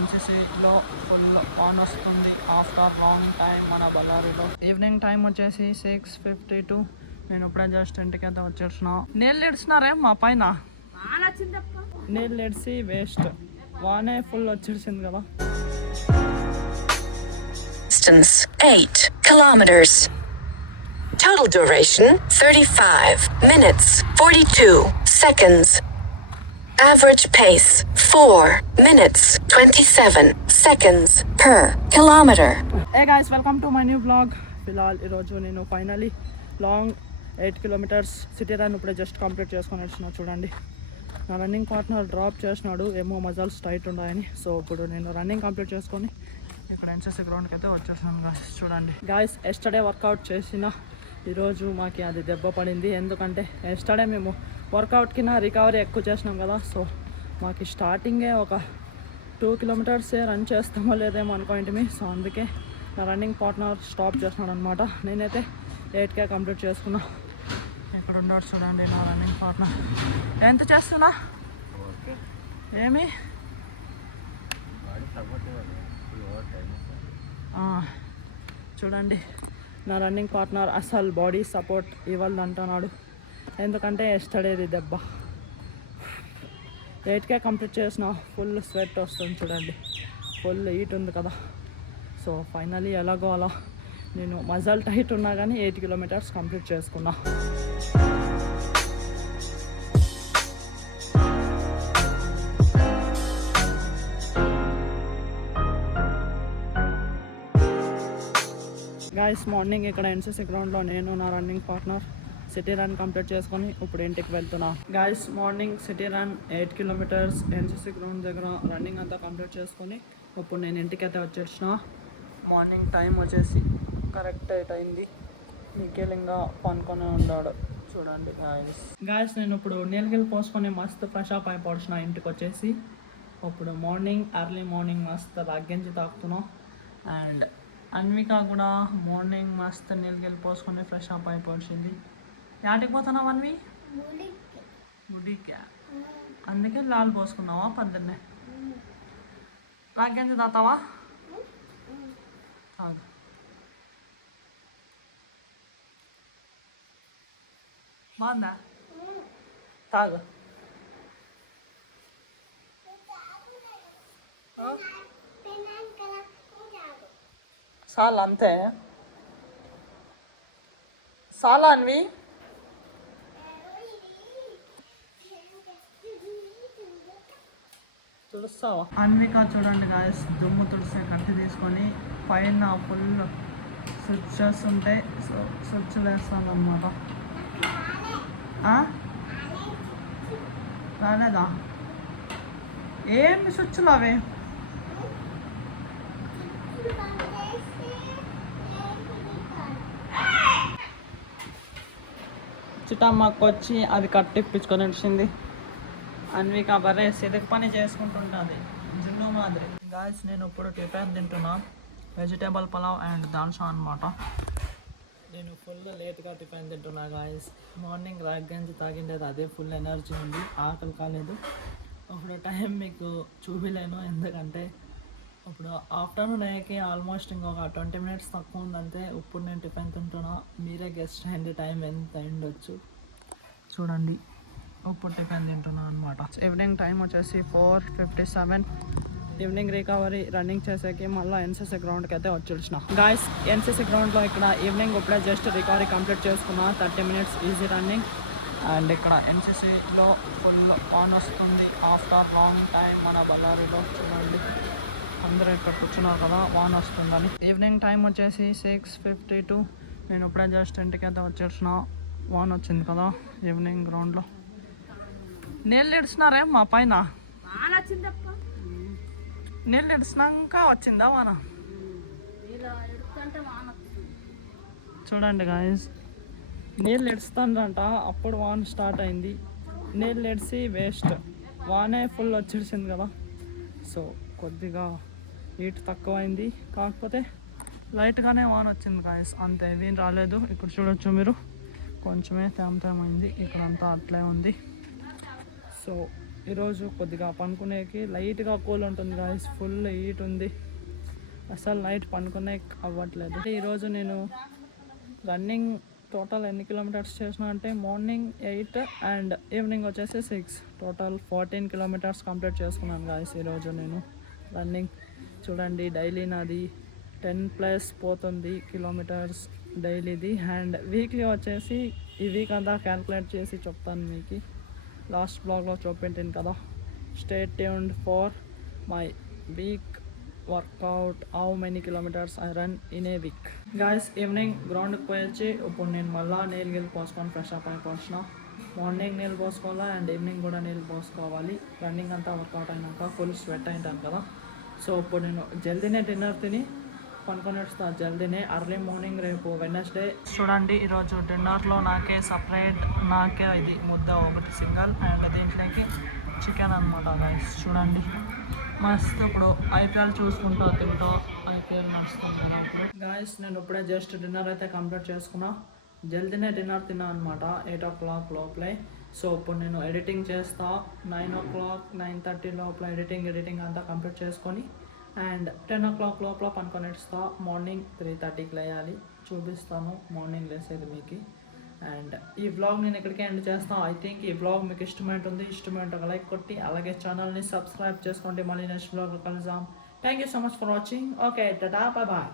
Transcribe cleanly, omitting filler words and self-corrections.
ఎన్సీసీలో full on వస్తుంది after long time మన బళ్ళారిలో. Evening time వచ్చేసి 6:52. నేను ఇప్పుడే జస్ట్ ఇంటికి అయితే వచ్చేసిన. నీళ్ళు ఇడిచినారే మా పైన, నీళ్ళు ఇడిచి వేస్ట్, వానే ఫుల్ వచ్చేసింది కదా. Distance 8 kilometers. Total duration 35 minutes 42 seconds. Average pace 4 minutes 27 seconds per kilometer. Hey guys, welcome to my new vlog. ఫిలాల్ ఈరోజు నేను finally long 8 kilometers city run ఇప్పుడే జస్ట్ కంప్లీట్ చేసుకొని వచ్చిన. చూడండి, నా రన్నింగ్ పార్ట్నర్ డ్రాప్ చేసినాడు, ఏమో మజల్స్ టైట్ ఉన్నాయని. సో ఇప్పుడు నేను రన్నింగ్ కంప్లీట్ చేసుకొని ఇక్కడ ఎన్సీసీ గ్రౌండ్కి అయితే వచ్చేసాను గాయస్. చూడండి గాయస్, ఎస్టర్డే వర్కౌట్ చేసిన ఈరోజు మాకు అది దెబ్బ పడింది. ఎందుకంటే ఎస్టర్డే మేము వర్కౌట్కి రికవరీ ఎక్కువ చేసినాం కదా. సో మాకు స్టార్టింగే ఒక 2 kilometers రన్ చేస్తామో లేదేమో అనుకోండి. సో అందుకే నా రన్నింగ్ పార్ట్నర్ స్టాప్ చేస్తున్నాడు అనమాట. నేనైతే 8K కంప్లీట్ చేసుకున్నా. ఇక్కడ ఉన్నాడు చూడండి నా రన్నింగ్ పార్ట్నర్. ఎంత చేస్తున్నా ఏమి చూడండి, నా రన్నింగ్ పార్ట్నర్ అసలు బాడీ సపోర్ట్ ఇవ్వాలి అంటున్నాడు. ఎందుకంటే ఎస్టర్డేది దెబ్బ. 8K కంప్లీట్ చేసిన, ఫుల్ స్వెట్ వస్తుంది చూడండి, ఫుల్ హీట్ ఉంది కదా. సో ఫైనలీ ఎలాగో అలా నేను మజల్ టైట్ ఉన్నా కానీ 8 kilometers కంప్లీట్ చేసుకున్నా. గాయస్, మార్నింగ్ ఇక్కడ ఎన్సీసీ గ్రౌండ్లో నేను నా running partner city run complete చేసుకొని ఇప్పుడు ఇంటికి వెళ్తున్నా. Guys, morning city run 8 kilometers NCC ground దగ్గర రన్నింగ్ అంతా కంప్లీట్ చేసుకొని ఇప్పుడు నేను ఇంటికి అయితే వచ్చేసిన. మార్నింగ్ టైం వచ్చేసి కరెక్ట్ 8 అయింది. నిఖిలంగా పనుకొని ఉన్నాడు చూడండి గాయస్. నేను ఇప్పుడు నీళ్ళగిల్ పోసుకొని మస్తు ఫ్రెష్ అప్ అయిపోతున్నా ఇంటికి వచ్చేసి. ఇప్పుడు మార్నింగ్ ఎర్లీ మార్నింగ్ మస్తు రాగ్గంజి తాగుతున్నాం. అండ్ అన్విక కూడా మార్నింగ్ మస్తు నీళ్ళగిల్ పోసుకొని ఫ్రెష్ అప్ అయిపోయింది. యాటికి పోతున్నావు అన్వి? గుడికా? అందుకే లాల్ పోసుకున్నావా పొద్దున్నే? రాగ్గంజి తాగుతావా? తాగు. బాగుందా? తాగు. చాలా అంతే, చాలా అన్వి. తుడుస్తావా? అన్విక చూడండి గాయస్, దుమ్ము తుడిసే కత్తి తీసుకొని పైన ఫుల్ స్విచ్చెస్ ఉంటాయి, స్విచ్లు వేస్తాను అనమాట. రాలేదా? ఏంటి స్విచ్లు అవే? చిట్టమ్మకు వచ్చి అది కట్టిప్పించుకొని వచ్చింది. అన్విక బరే సిదక్ పని చేసుకుంటుంటుంది జిన్ను మాదిరి. గాయస్, నేను ఇప్పుడు టిఫిన్ తింటున్నా, వెజిటేబుల్ పలావ్ అండ్ దాల్చా అనమాట. నేను ఫుల్ లేట్గా టిఫిన్ తింటున్నా గాయస్. మార్నింగ్ రాగ్గంజి తాగిండేది, అదే ఫుల్ ఎనర్జీ ఉంది, ఆకలి కాలేదు. ఇప్పుడు టైం మీకు చూపిలేను, ఎందుకంటే ఇప్పుడు ఆఫ్టర్నూన్ అయ్యాకి ఆల్మోస్ట్ ఇంకొక 20 minutes తక్కువ ఉందంతే. ఇప్పుడు నేను టిఫిన్ తింటున్నా. మీరే గెస్ట్ అయ్యండి టైం ఎంత అయిండొచ్చు. చూడండి, ఇప్పుడు టిఫిన్ తింటున్నా అనమాట. ఈవినింగ్ టైం వచ్చేసి 4:57. ఈవినింగ్ రికవరీ రన్నింగ్ చేసేకి మళ్ళీ ఎన్సీసీ గ్రౌండ్కి అయితే వచ్చేసిన. గాయస్, ఎన్సీసీ గ్రౌండ్లో ఇక్కడ ఈవినింగ్ ఇప్పుడే జస్ట్ రికవరీ కంప్లీట్ చేసుకున్నా. 30 minutes ఈజీ రన్నింగ్. అండ్ ఇక్కడ ఎన్సీసీలో ఫుల్ ఆన్ వస్తుంది ఆఫ్టర్ లాంగ్ టైం మన బళ్ళారిలో. చూడండి, అందరూ ఇక్కడ కూర్చున్నారు కదా వాన్ వస్తుందని. ఈవినింగ్ టైం వచ్చేసి 6:52. నేను ఇప్పుడే జస్ట్ ఇంటికి అయితే వచ్చేసిన. వాన్ వచ్చింది కదా ఈవినింగ్ గ్రౌండ్లో. నీళ్ళు ఇడిచినారే మా పైన, నీళ్ళు ఇడిచినాక వచ్చిందా వాన. చూడండి గాయస్, నీళ్ళు ఇడుస్తుందంట, అప్పుడు వాన్ స్టార్ట్ అయింది. నీళ్ళు ఇడిచి వేస్ట్, వానే ఫుల్ వచ్చేసింది కదా. సో కొద్దిగా హీట్ తక్కువైంది, కాకపోతే లైట్గానే వాన్ వచ్చింది గాయస్, అంత ఏం రాలేదు. ఇప్పుడు చూడొచ్చు మీరు, కొంచెమే తేమ అయింది, ఇక్కడంతా అట్లే ఉంది. సో ఈరోజు కొద్దిగా పనుకునేకి లైట్గా కూల్ ఉంటుంది గాయస్, ఫుల్ హీట్ ఉంది, అసలు నైట్ పనుకునే అవ్వట్లేదు. ఈరోజు నేను రన్నింగ్ టోటల్ ఎన్ని కిలోమీటర్స్ చేసిన అంటే మార్నింగ్ 8 అండ్ ఈవినింగ్ వచ్చేసి 6, టోటల్ 14 కిలోమీటర్స్ కంప్లీట్ చేసుకున్నాను గాయస్ ఈరోజు నేను రన్నింగ్. చూడండి డైలీ నాది 10+ పోతుంది కిలోమీటర్స్ డైలీది. అండ్ వీక్లీ వచ్చేసి ఈ వీక్ అంతా క్యాల్కులేట్ చేసి చెప్తాను మీకు, లాస్ట్ బ్లాగ్లో చూపెట్టాను కదా. Stay tuned for my week workout, how many kilometres I run in a week. Guys evening గ్రౌండ్కి పోయొచ్చి ఇప్పుడు నేను మళ్ళీ నీళ్ళు పోసుకొని ఫ్రెష్ అప్ అయిపోసిన. మార్నింగ్ నీళ్ళు పోసుకోవాలా అండ్ ఈవినింగ్ కూడా నీళ్ళు పోసుకోవాలి. రన్నింగ్ అంతా వర్కౌట్ అయినాక ఫుల్ స్వెట్ అయింటాను కదా. సో ఇప్పుడు నేను జల్దీనే డిన్నర్ తిని పనుకొని వస్తాను, జల్దీనే అర్లీ మార్నింగ్ రేపు వెడ్నెస్డే. చూడండి ఈరోజు డిన్నర్లో నాకే సపరేట్, నాకే ఇది ముద్ద ఒకటి సింగల్ అండ్ దీంట్లోకి చికెన్ అనమాట గాయస్. చూడండి మస్తు ఇప్పుడు ఐపీఎల్ చూసుకుంటూ తింటూ ఐపీఎల్ నడుస్తుంది కదా ఇప్పుడు. గాయస్ నేను ఇప్పుడే జస్ట్ డిన్నర్ అయితే కంప్లీట్ చేసుకున్నా, జల్దీనే డిన్నర్ తిన్నా అనమాట 8 o'clock లోపలే. సో ఇప్పుడు నేను ఎడిటింగ్ చేస్తా 9 o'clock 9:30 లోపల ఎడిటింగ్ అంతా కంప్లీట్ చేసుకొని అండ్ 10 o'clock లోపల పనుకొని ఇస్తా. మార్నింగ్ 3:30కి లేయాలి, చూపిస్తాను మార్నింగ్ లేసేది మీకు. అండ్ ఈ వ్లాగ్ నేను ఇక్కడికే ఎండ్ చేస్తాను. ఐ థింక్ ఈ వ్లాగ్ మీకు ఇష్టమైంటే ఒక లైక్ కొట్టి అలాగే ఛానల్ని సబ్స్క్రైబ్ చేసుకోండి. మళ్ళీ నెక్స్ట్ వ్లాగ్లో కలుద్దాం. Thank you so much for watching. Okay tata, bye bye.